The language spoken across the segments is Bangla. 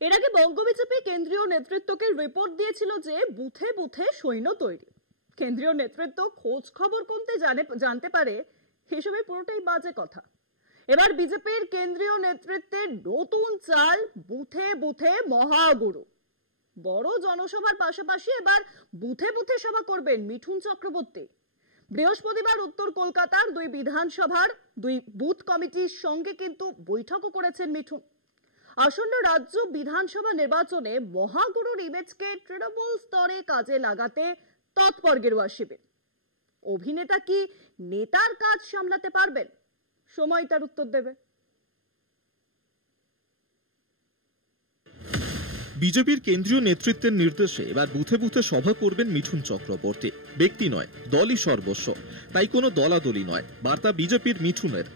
এর আগে বঙ্গ বিজেপি কেন্দ্রীয় নেতৃত্বকে রিপোর্ট দিয়েছিল যে বুথে বুথে সৈন্য তৈরি। কেন্দ্রীয় নেতৃত্ব খোঁজ খবর কোনতে জানতে পারে, হিসেবে পুরোটাই বাজে কথা। এবার বিজেপির কেন্দ্রীয় নেতৃত্বের নতুন চাল, বুথে বুথে মহাগুরু। বড় জনসভার পাশাপাশি এবার বুথে বুথে সভা করবেন মিঠুন চক্রবর্তী। বৃহস্পতিবার উত্তর কলকাতার দুই বিধানসভার দুই বুথ কমিটির সঙ্গে কিন্তু বৈঠকও করেছেন মিঠুন। আসন্ন রাজ্য বিধানসভা নির্বাচনে মহাগুরুর ইমেজকে তৃণমূল স্তরে কাজে লাগাতে তৎপর গেরুয়া শিবির। অভিনেতা কি নেতার কাজ সামলাতে পারবেন? সময় তার উত্তর দেবে। বিজেপির কেন্দ্রীয় নেতৃত্বের নির্দেশে এবার বুথে বুথে সভা করবেন মিঠুন চক্রবর্তী। ব্যক্তি নয়, দলই সর্বস্ব, তাই কোনো দলাদলি নয়, বার্তা বিজেপির মিঠুনের।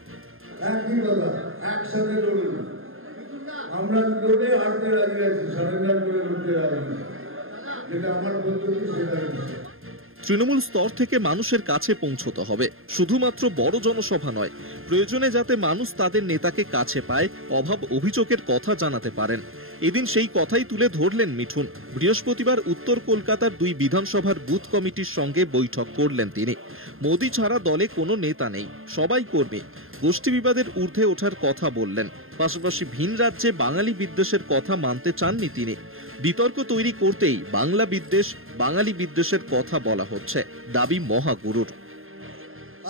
আমরা লড়ে হারতে রাজি আছি, সারেন্ডার করে লড়তে রাজি আছি, যেটা আমার পদ্ধতি সেটা। তৃণমূল স্তর থেকে মানুষের কাছে পৌঁছতে হবে, শুধুমাত্র বড় জনসভা নয়, প্রয়োজনে যাতে মানুষ তাদের নেতাকে কাছে পায়, অভাব অভিযোগের কথা জানাতে পারেন। এদিন সেই কথাই তুলে ধরলেন মিঠুন। বৃহস্পতিবার উত্তর কলকাতার দুই বিধানসভার বুথ কমিটির সঙ্গে বৈঠক করলেন তিনি। মোদী ছাড়া দলে কোনো নেতা নেই, সবাই কর্মী। গোষ্ঠী বিবাদের ঊর্ধ্বে ওঠার কথা বললেন। পাশাপাশি ভিন রাজ্যে বাঙালি বিদ্বেষের কথা মানতে চাননি তিনি। বিতর্ক তৈরি করতেই বাংলা বিদ্বেষ, বাঙালি বিদ্বেষের কথা বলা হচ্ছে, দাবি মহাগুরুর।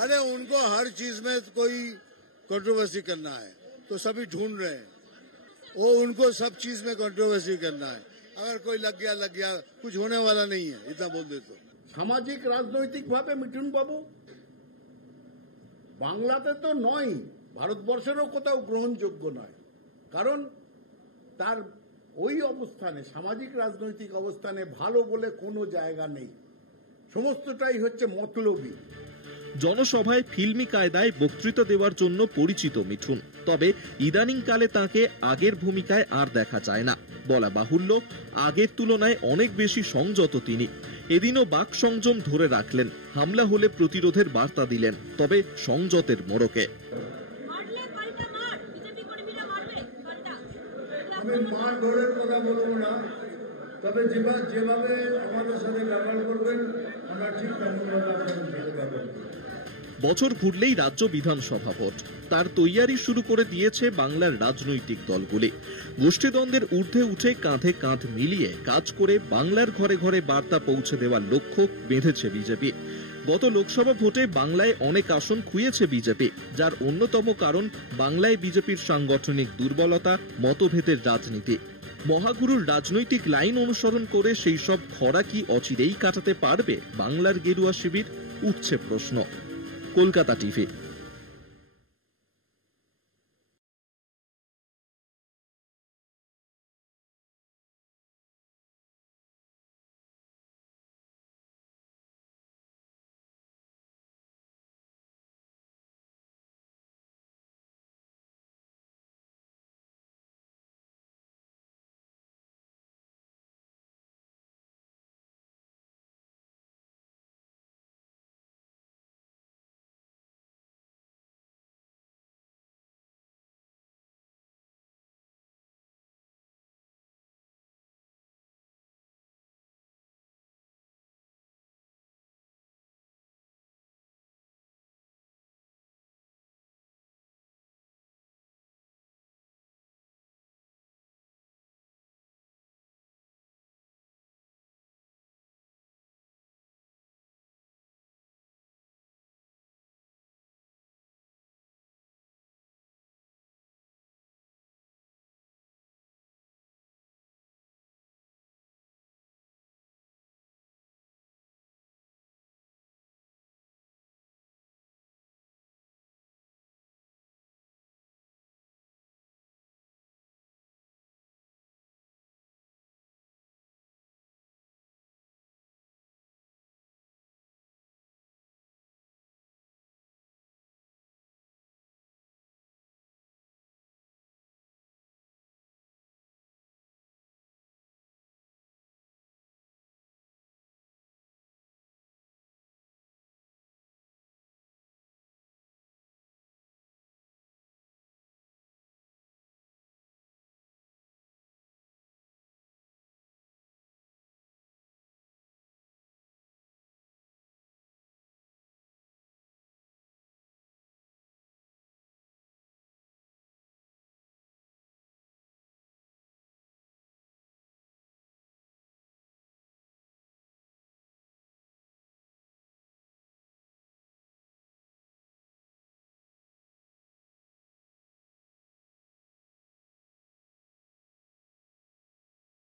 अरे उनको हर चीज में कोई कंट्रोवर्सी करना है तो सभी ढूंढ रहे हैं, वो उनको सब चीज में कंट्रोवर्सी करना है। अगर कोई लग गया कुछ होने वाला नहीं है, इतना बोल दे तो। সামাজিক রাজনৈতিক ভাবে মিঠুন বাবু বাংলাতে তো নয়, ভারতবর্ষেরও কোথাও গ্রহণযোগ্য নয়, কারণ তার ওই অবস্থানে, সামাজিক রাজনৈতিক অবস্থানে ভালো বলে কোনো জায়গা নেই, সমস্তটাই হচ্ছে মতলবী। জনসভায় ফিল্মি কায়দায় বক্তৃতা দেওয়ার জন্য পরিচিত মিঠুন, তবে ইদানিং কালে তাকে আগের ভূমিকায় আর দেখা যায় না। বলা বাহুল্য, আগের তুলনায় অনেক বেশি সংযত তিনি। এদিনও বাক সংযম ধরে রাখলেন, হামলা হলে প্রতিরোধের বার্তা দিলেন, তবে সংযতের মোড়কে। আমি মার ধরে কথা বলবো না, তবে যেভাবে আমাদের সাথে ব্যবহার করবেন আমরা ঠিক তেমনভাবে আপনাদের সাথে ব্যবহার করব। বছর ঘুরলেই রাজ্য বিধানসভা ভোট, তার তৈয়ারি শুরু করে দিয়েছে বাংলার রাজনৈতিক দলগুলি। গোষ্ঠীদ্বন্দ্বের ঊর্ধ্বে উঠে কাঁধে কাঁধ মিলিয়ে কাজ করে বাংলার ঘরে ঘরে বার্তা পৌঁছে দেওয়ার লক্ষ্য বেঁধেছে বিজেপি। গত লোকসভা ভোটে বাংলায় অনেক আসন খুইয়েছে বিজেপি, যার অন্যতম কারণ বাংলায় বিজেপির সাংগঠনিক দুর্বলতা, মতভেদের রাজনীতি। মহাগুরুর রাজনৈতিক লাইন অনুসরণ করে সেই সব খরা কি অচিরেই কাটাতে পারবে বাংলার গেরুয়া শিবির, উঠছে প্রশ্ন। কলকাতা টিভি।